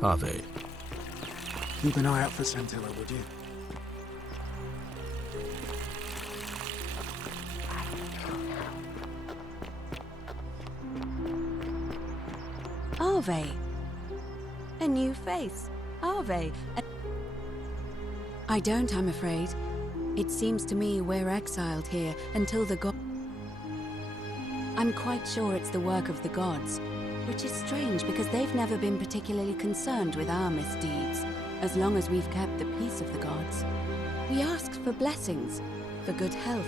Harvey. Keep an eye out for Santilla, would you? Harvey. A new face. Harvey. I don't, I'm afraid. It seems to me we're exiled here until the god... I'm quite sure it's the work of the gods, which is strange because they've never been particularly concerned with our misdeeds, as long as we've kept the peace of the gods. We asked for blessings, for good health,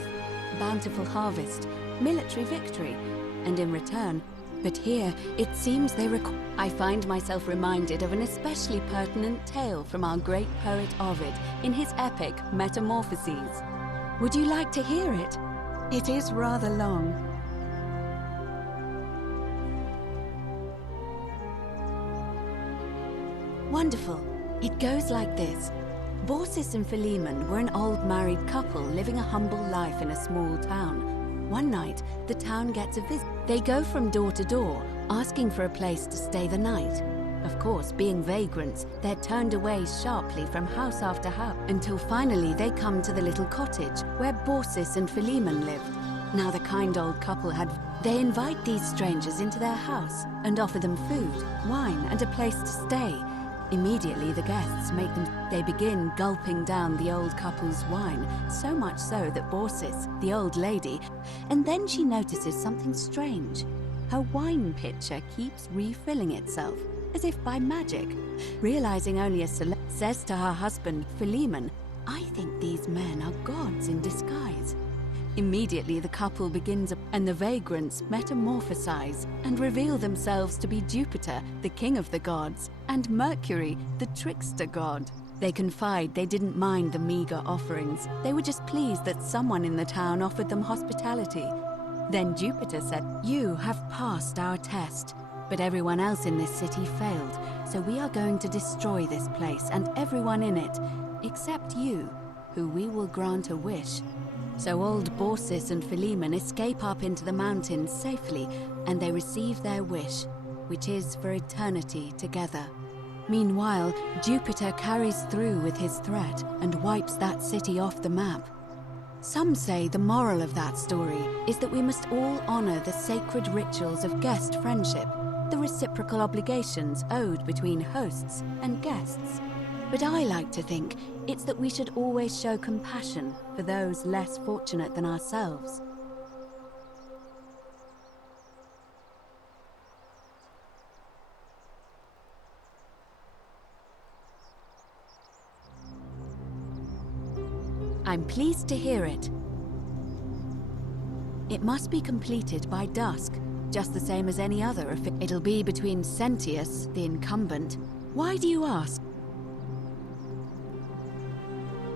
bountiful harvest, military victory, and in return, but here it seems they I find myself reminded of an especially pertinent tale from our great poet Ovid in his epic Metamorphoses. Would you like to hear it? It is rather long. Wonderful. It goes like this. Baucis and Philemon were an old married couple living a humble life in a small town. One night, the town gets a visit. They go from door to door, asking for a place to stay the night. Of course, being vagrants, they're turned away sharply from house after house, until finally they come to the little cottage where Baucis and Philemon lived. Now the kind old couple they invite these strangers into their house and offer them food, wine, and a place to stay. Immediately the guests they begin gulping down the old couple's wine, so much so that Baucis, the old lady, and then she notices something strange. Her wine pitcher keeps refilling itself, as if by magic. Realizing only a says to her husband, Philemon, "I think these men are gods in disguise." Immediately the couple begins, and the vagrants metamorphosize and reveal themselves to be Jupiter, the king of the gods, and Mercury, the trickster god. They confide they didn't mind the meager offerings. They were just pleased that someone in the town offered them hospitality. Then Jupiter said, "You have passed our test, but everyone else in this city failed, so we are going to destroy this place and everyone in it, except you, who we will grant a wish." So old Baucis and Philemon escape up into the mountains safely, and they receive their wish, which is for eternity together. Meanwhile, Jupiter carries through with his threat and wipes that city off the map. Some say the moral of that story is that we must all honor the sacred rituals of guest friendship, the reciprocal obligations owed between hosts and guests. But I like to think it's that we should always show compassion for those less fortunate than ourselves. I'm pleased to hear it. It must be completed by dusk, just the same as any other. It'll be between Sentius, the incumbent. Why do you ask?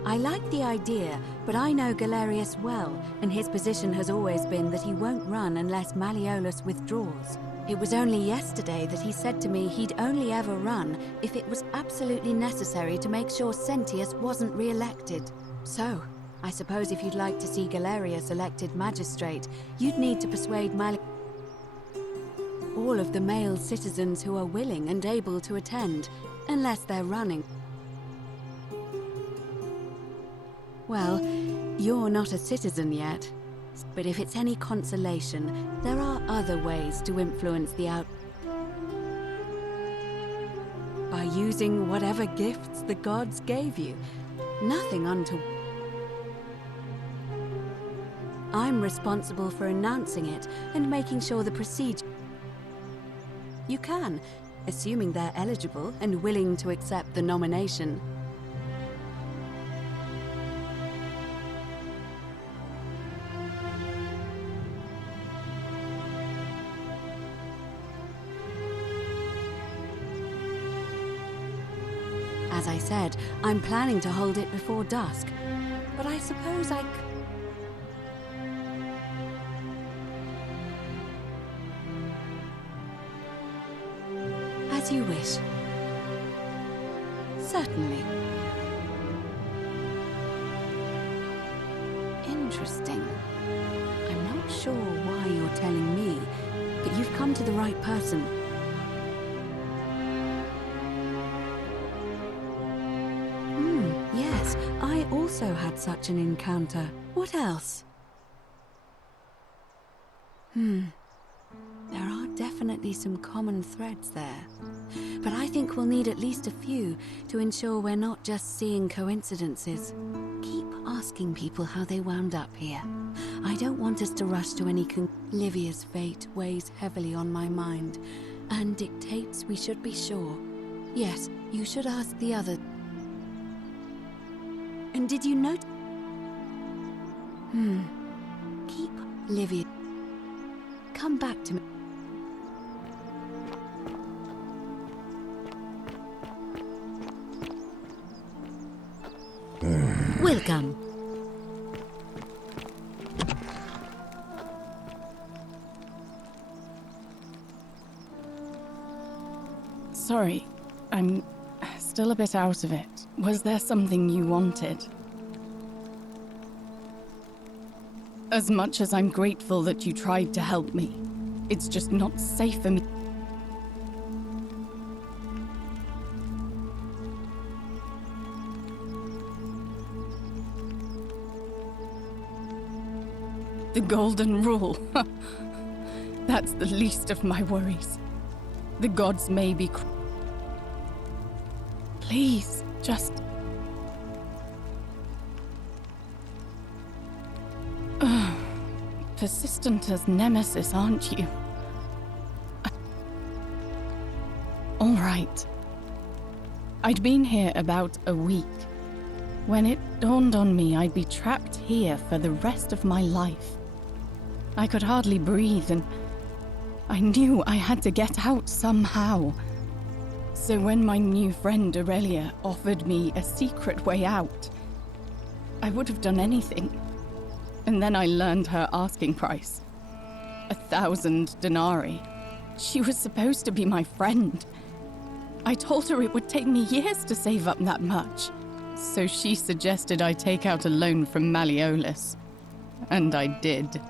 I like the idea, but I know Galerius well, and his position has always been that he won't run unless Malleolus withdraws. It was only yesterday that he said to me he'd only ever run if it was absolutely necessary to make sure Sentius wasn't re-elected. So, I suppose if you'd like to see Galerius elected magistrate, you'd need to persuade all of the male citizens who are willing and able to attend, unless they're running. Well, you're not a citizen yet, but if it's any consolation, there are other ways to influence the by using whatever gifts the gods gave you. Nothing I'm responsible for announcing it and making sure the procedure. You can, assuming they're eligible and willing to accept the nomination. As I said, I'm planning to hold it before dusk, but I suppose As you wish. Certainly. Interesting. I'm not sure why you're telling me, but you've come to the right person. Yes, I also had such an encounter. What else? There are definitely some common threads there. But I think we'll need at least a few to ensure we're not just seeing coincidences. Keep asking people how they wound up here. I don't want us to rush to any Livia's fate weighs heavily on my mind, and dictates we should be sure. Yes, you should ask the other. And did you note? Keep Livia. Come back to me. Welcome. Sorry, I'm still a bit out of it. Was there something you wanted? As much as I'm grateful that you tried to help me, it's just not safe for me. The Golden Rule. That's the least of my worries. The gods may be Please, just... Persistent as Nemesis, aren't you? All right. I'd been here about a week, when it dawned on me I'd be trapped here for the rest of my life. I could hardly breathe, and I knew I had to get out somehow. So when my new friend Aurelia offered me a secret way out, I would have done anything. And then I learned her asking price. 1,000 denarii. She was supposed to be my friend. I told her it would take me years to save up that much. So she suggested I take out a loan from Malleolus. And I did.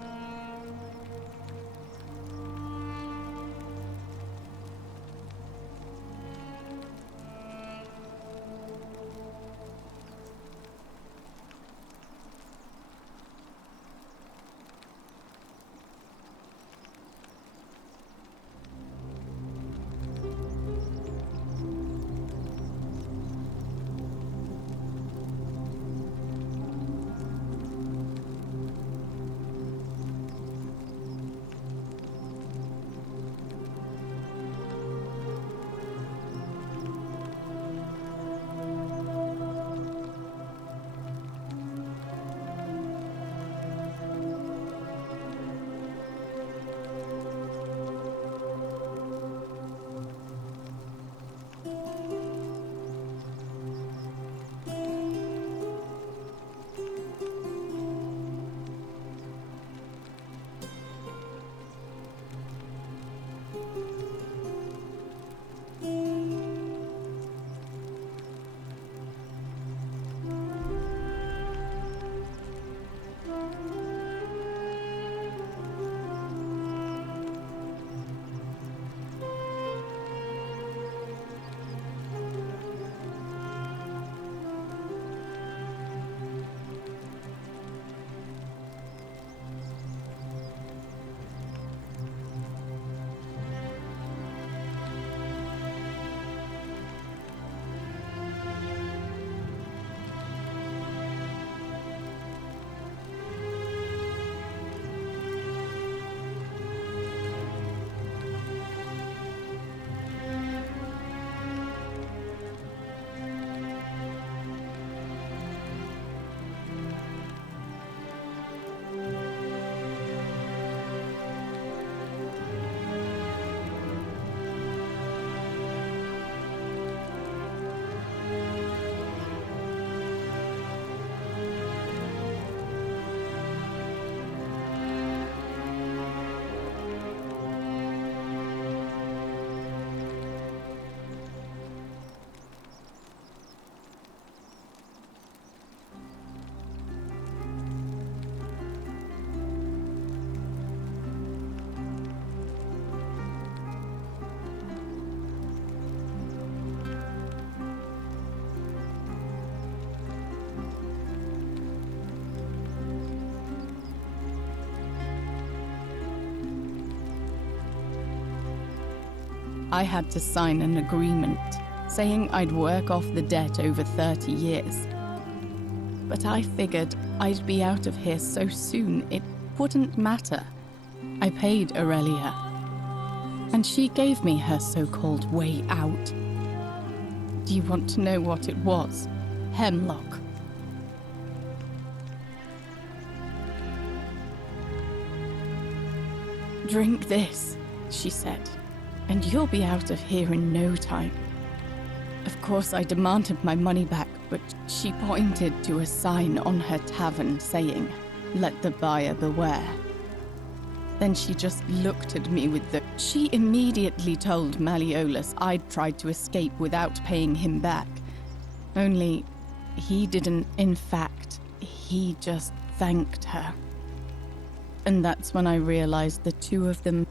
I had to sign an agreement saying I'd work off the debt over 30 years. But I figured I'd be out of here so soon it wouldn't matter. I paid Aurelia, and she gave me her so-called way out. Do you want to know what it was? Hemlock. "Drink this," she said, "and you'll be out of here in no time." Of course, I demanded my money back, but she pointed to a sign on her tavern saying, "Let the buyer beware." Then she just looked at me with the... She immediately told Malleolus I'd tried to escape without paying him back. Only, he didn't. In fact, he just thanked her. And that's when I realized the two of them...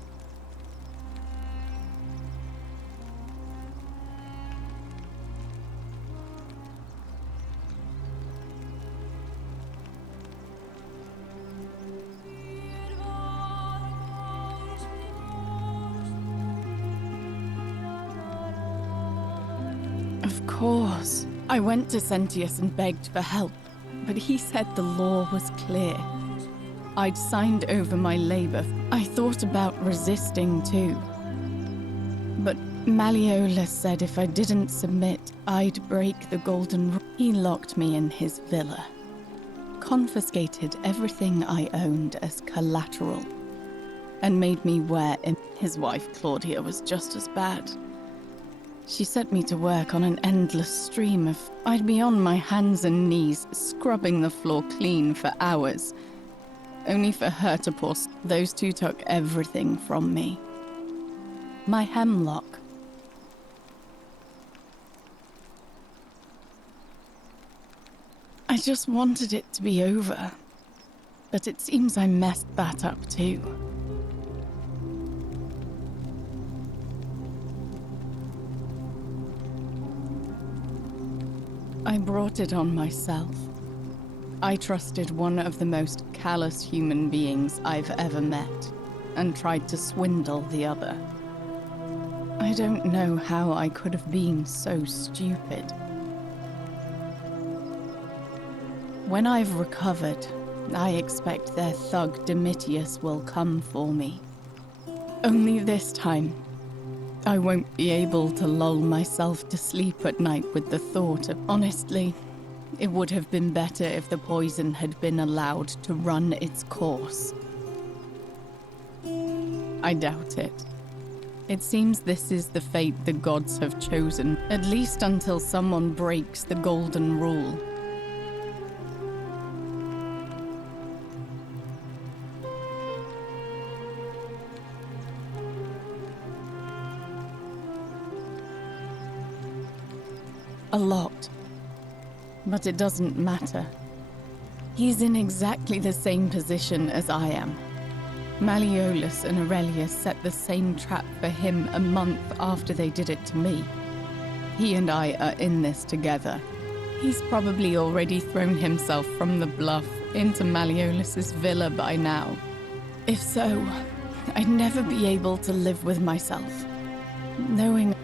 Of course. I went to Sentius and begged for help, but he said the law was clear. I'd signed over my labor. I thought about resisting too. But Malleolus said if I didn't submit, I'd break the golden rule. He locked me in his villa, confiscated everything I owned as collateral, and made me wear him. His wife, Claudia, was just as bad. She set me to work on an endless stream of... I'd be on my hands and knees, scrubbing the floor clean for hours, only for her to pour... Those two took everything from me. My hemlock. I just wanted it to be over, but it seems I messed that up too. I brought it on myself. I trusted one of the most callous human beings I've ever met, and tried to swindle the other. I don't know how I could have been so stupid. When I've recovered, I expect their thug Domitius will come for me. Only this time, I won't be able to lull myself to sleep at night with the thought of... Honestly, it would have been better if the poison had been allowed to run its course. I doubt it. It seems this is the fate the gods have chosen, at least until someone breaks the golden rule. A lot. But it doesn't matter. He's in exactly the same position as I am. Malleolus and Aurelia set the same trap for him a month after they did it to me. He and I are in this together. He's probably already thrown himself from the bluff into Malleolus's villa by now. If so, I'd never be able to live with myself, knowing...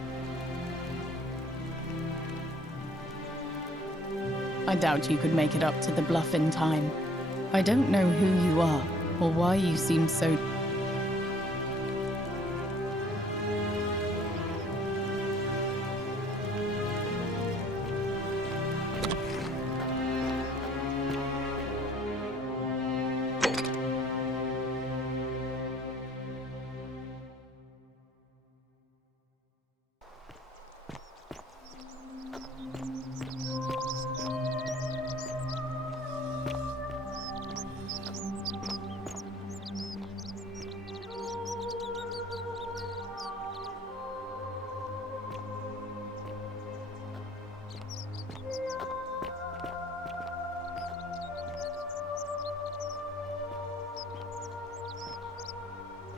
I doubt you could make it up to the bluff in time. I don't know who you are, or why you seem so...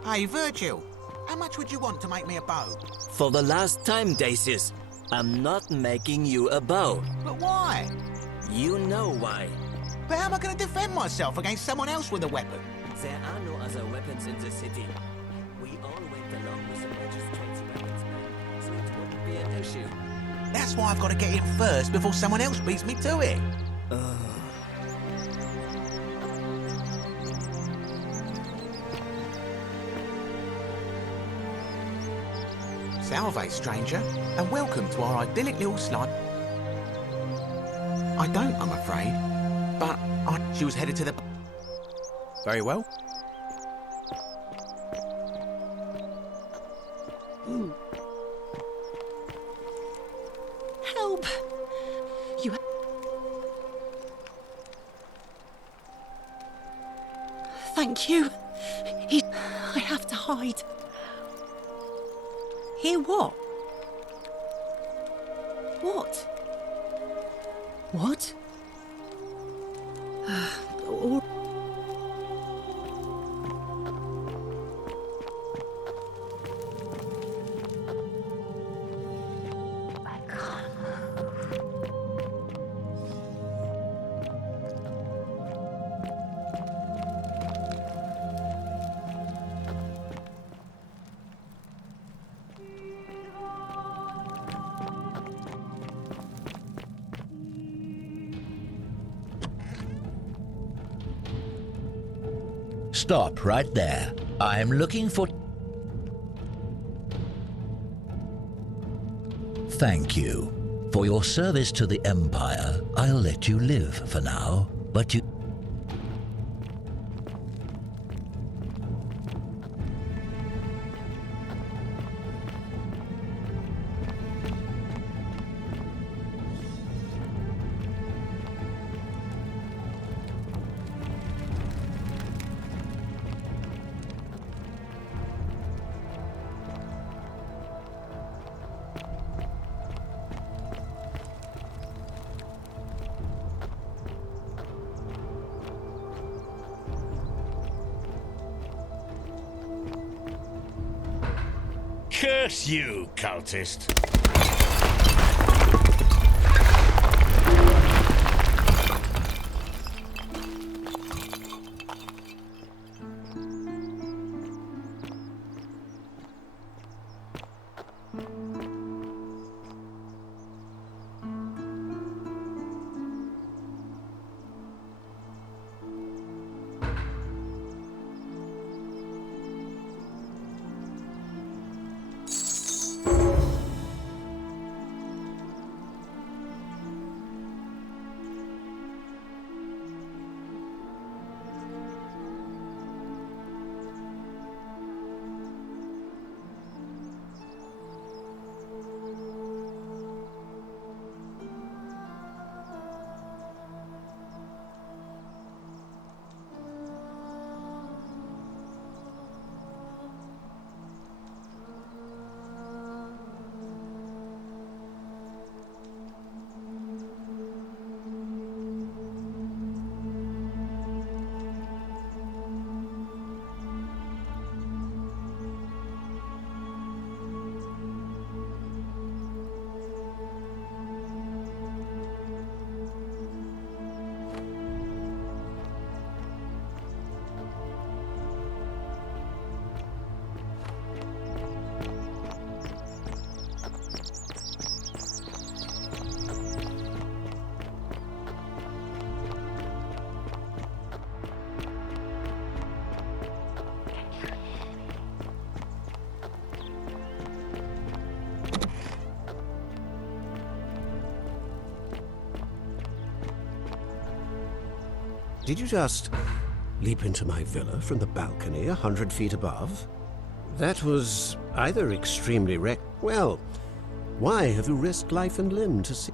Hey, Virgil, how much would you want to make me a bow? For the last time, Dacius, I'm not making you a bow. But why? You know why. But how am I going to defend myself against someone else with a weapon? There are no other weapons in the city. We all went along with the magistrate's weapons man. parachute. That's why I've got to get in first before someone else beats me to it. Salve, stranger, and welcome to our idyllic little slide. I don't, I'm afraid, but she was headed to the... Very well. Help! You. Thank you. I have to hide. Hear what? What? What? All Stop right there. I'm looking for... Thank you. For your service to the Empire, I'll let you live for now, but you... Curse you, cultist! Did you just leap into my villa from the balcony 100 feet above? That was either extremely well, why have you risked life and limb to see?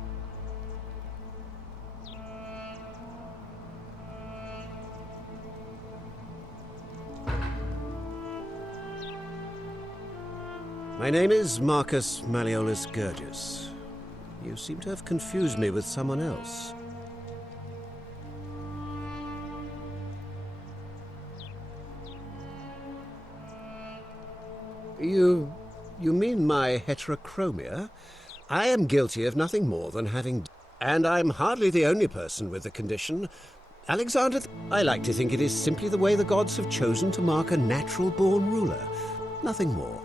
My name is Marcus Malleolus Gurgis. You seem to have confused me with someone else. You mean my heterochromia? I am guilty of nothing more than having... And I'm hardly the only person with the condition. Alexander... I like to think it is simply the way the gods have chosen to mark a natural-born ruler. Nothing more.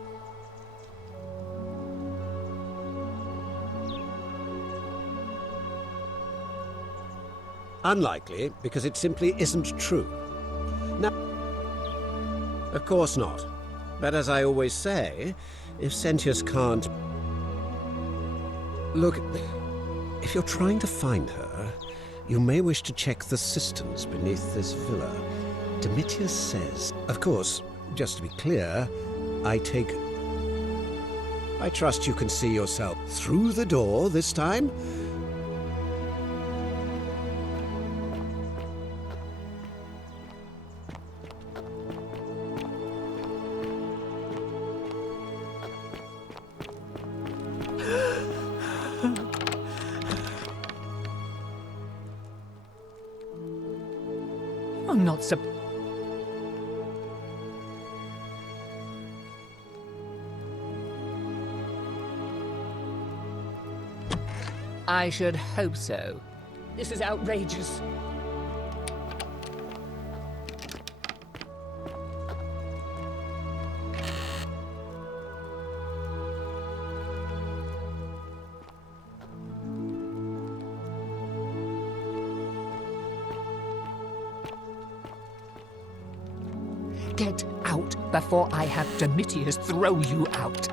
Unlikely, because it simply isn't true. Now, of course not. But as I always say, if Sentius can't... Look, if you're trying to find her, you may wish to check the cisterns beneath this villa. Domitius says... Of course, just to be clear, I trust you can see yourself through the door this time? You're not sup... I should hope so. This is outrageous. Get out before I have Domitius throw you out.